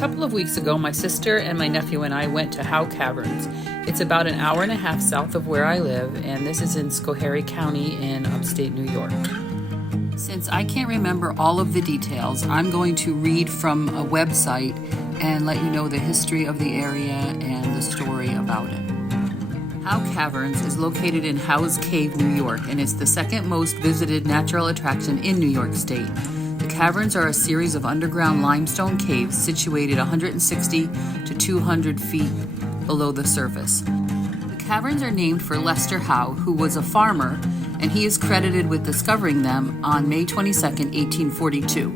couple of weeks ago, my sister and my nephew and I went to Howe Caverns. It's about an hour and a half south of where I live, and this is in Schoharie County in upstate New York. Since I can't remember all of the details, I'm going to read from a website and let you know the history of the area and the story about it. Howe Caverns is located in Howe's Cave, New York, and it's the second most visited natural attraction in New York State. The caverns are a series of underground limestone caves situated 160 to 200 feet below the surface. The caverns are named for Lester Howe, who was a farmer, and he is credited with discovering them on May 22, 1842.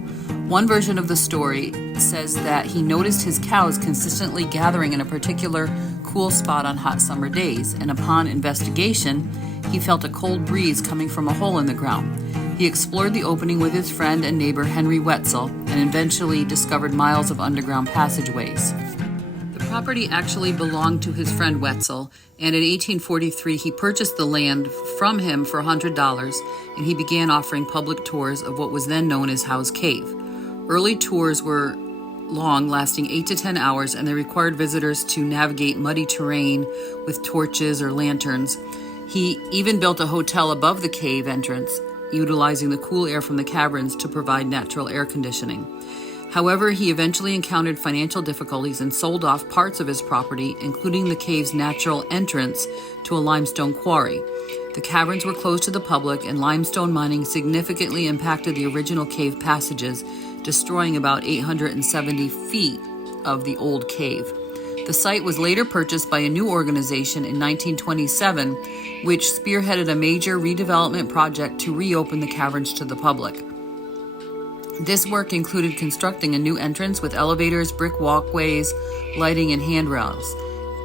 One version of the story says that he noticed his cows consistently gathering in a particular cool spot on hot summer days, and upon investigation, he felt a cold breeze coming from a hole in the ground. He explored the opening with his friend and neighbor Henry Wetzel and eventually discovered miles of underground passageways. The property actually belonged to his friend Wetzel, and in 1843 he purchased the land from him for $100, and he began offering public tours of what was then known as Howe's Cave. Early tours were long, lasting 8 to 10 hours, and they required visitors to navigate muddy terrain with torches or lanterns. He even built a hotel above the cave entrance, utilizing the cool air from the caverns to provide natural air conditioning. However, he eventually encountered financial difficulties and sold off parts of his property, including the cave's natural entrance to a limestone quarry. The caverns were closed to the public, and limestone mining significantly impacted the original cave passages, destroying about 870 feet of the old cave. The site was later purchased by a new organization in 1927, which spearheaded a major redevelopment project to reopen the caverns to the public. This work included constructing a new entrance with elevators, brick walkways, lighting, and handrails.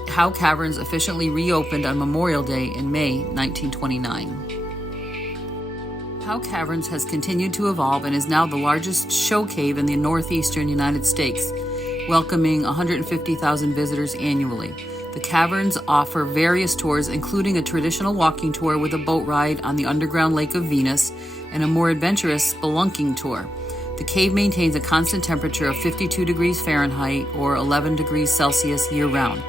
Howe Caverns officially reopened on Memorial Day in May 1929. Howe Caverns has continued to evolve and is now the largest show cave in the northeastern United States, welcoming 150,000 visitors annually. The caverns offer various tours, including a traditional walking tour with a boat ride on the underground Lake of Venus and a more adventurous spelunking tour. The cave maintains a constant temperature of 52 degrees Fahrenheit or 11 degrees Celsius year-round.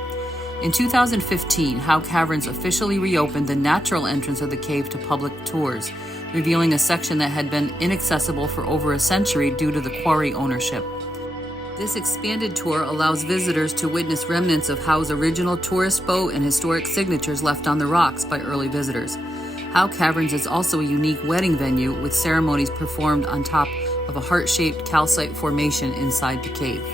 In 2015, Howe Caverns officially reopened the natural entrance of the cave to public tours, revealing a section that had been inaccessible for over a century due to the quarry ownership. This expanded tour allows visitors to witness remnants of Howe's original tourist boat and historic signatures left on the rocks by early visitors. Howe Caverns is also a unique wedding venue with ceremonies performed on top of a heart-shaped calcite formation inside the cave.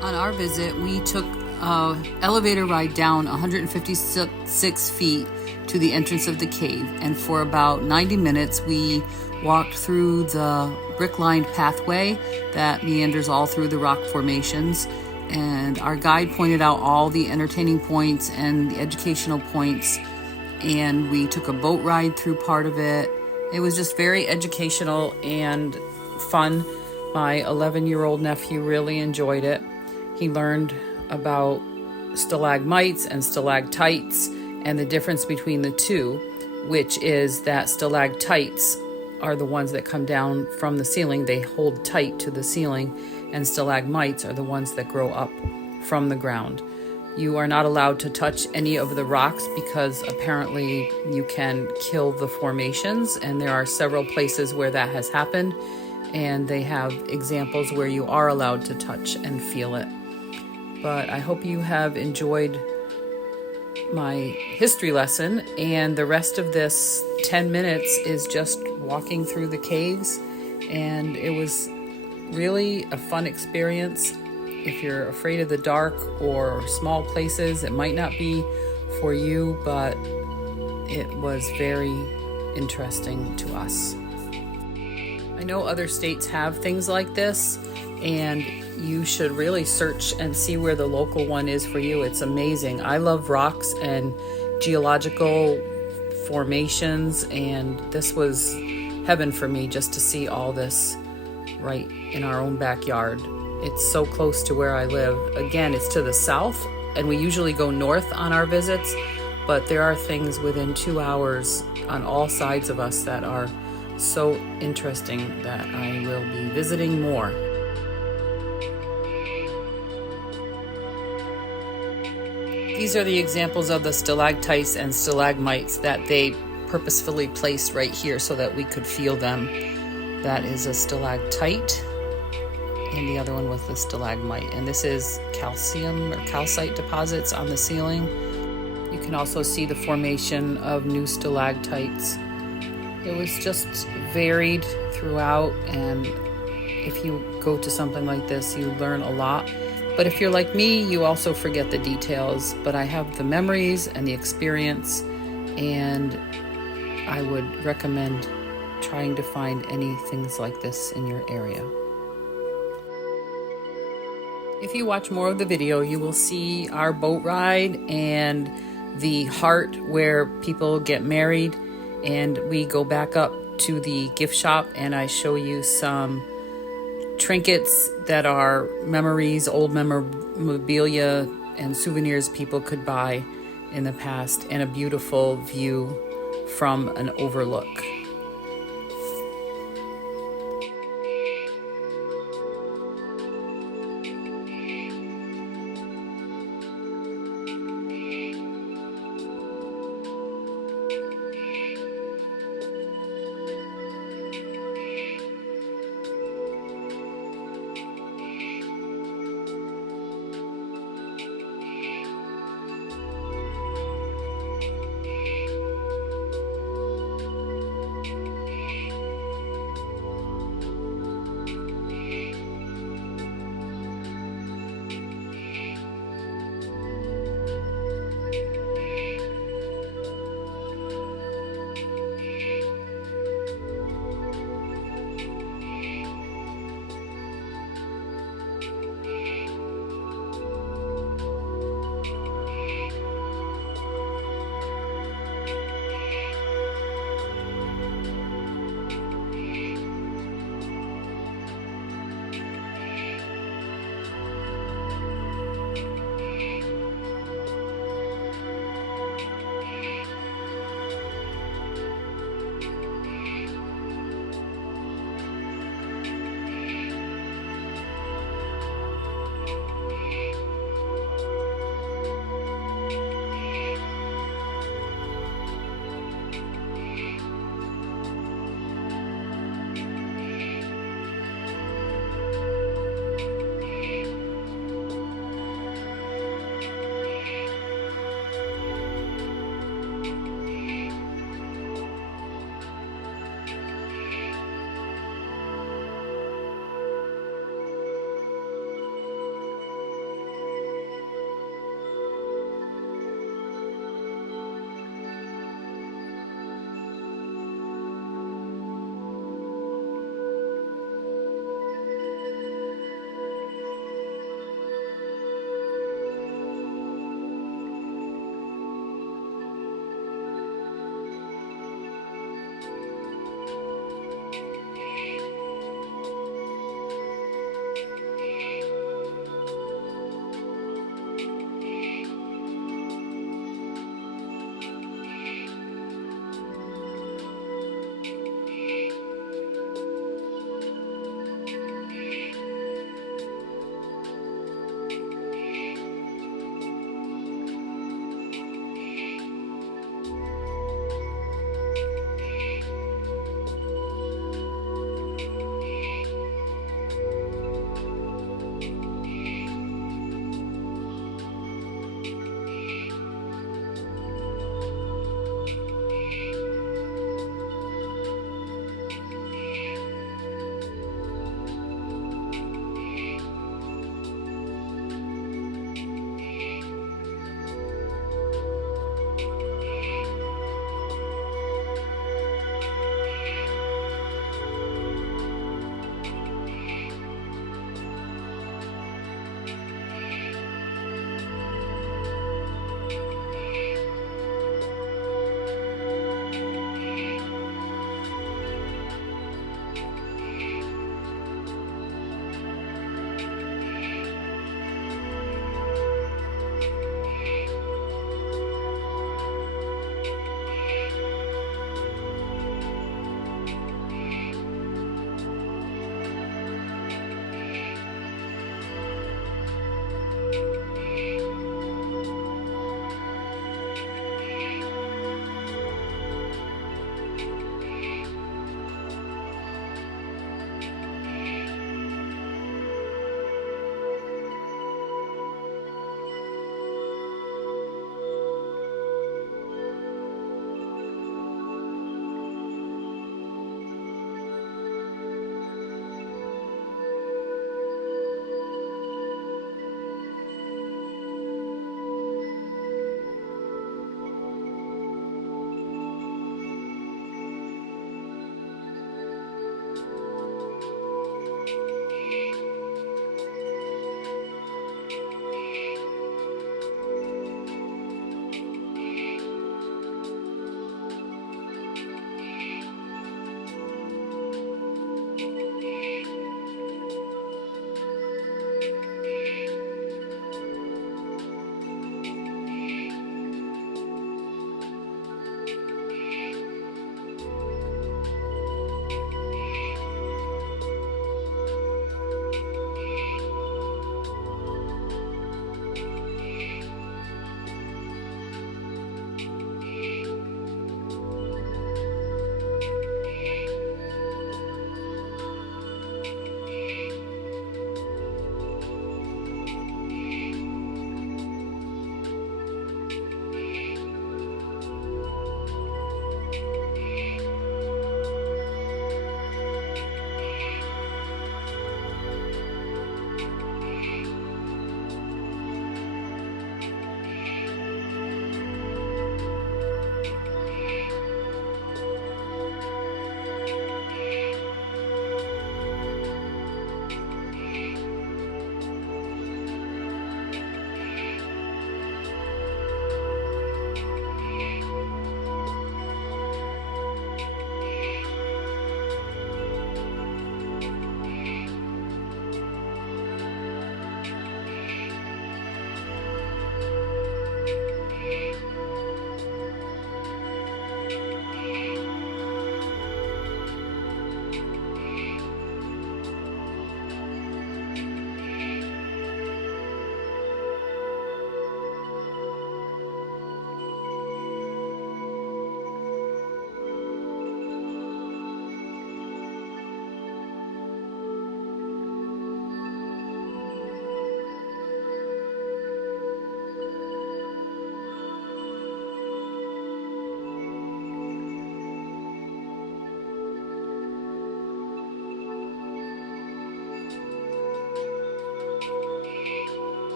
On our visit, we took an elevator ride down 156 feet to the entrance of the cave, and for about 90 minutes we walked through the brick-lined pathway that meanders all through the rock formations, and our guide pointed out all the entertaining points and the educational points, and we took a boat ride through part of it. It was just very educational and fun. My 11-year-old nephew really enjoyed it. He learned about stalagmites and stalactites and the difference between the two, which is that stalactites are the ones that come down from the ceiling. They hold tight to the ceiling, and stalagmites are the ones that grow up from the ground. You are not allowed to touch any of the rocks because apparently you can kill the formations, and there are several places where that has happened, and they have examples where you are allowed to touch and feel it. But I hope you have enjoyed my history lesson, and the rest of this 10 minutes is just walking through the caves, and it was really a fun experience. If you're afraid of the dark or small places, it might not be for you, but it was very interesting to us. I know other states have things like this, and you should really search and see where the local one is for you. It's amazing. I love rocks and geological formations, and this was heaven for me just to see all this right in our own backyard. It's so close to where I live. Again, it's to the south, and we usually go north on our visits, but there are things within 2 hours on all sides of us that are so interesting that I will be visiting more. These are the examples of the stalactites and stalagmites that they purposefully placed right here so that we could feel them. That is a stalactite, and the other one was the stalagmite. And this is calcium or calcite deposits on the ceiling. You can also see the formation of new stalactites. It was just varied throughout, and if you go to something like this, you learn a lot. But if you're like me, you also forget the details. But I have the memories and the experience, and I would recommend trying to find any things like this in your area. If you watch more of the video, you will see our boat ride and the heart where people get married. And we go back up to the gift shop, and I show you some trinkets that are memories, old memorabilia and souvenirs people could buy in the past, and a beautiful view from an overlook.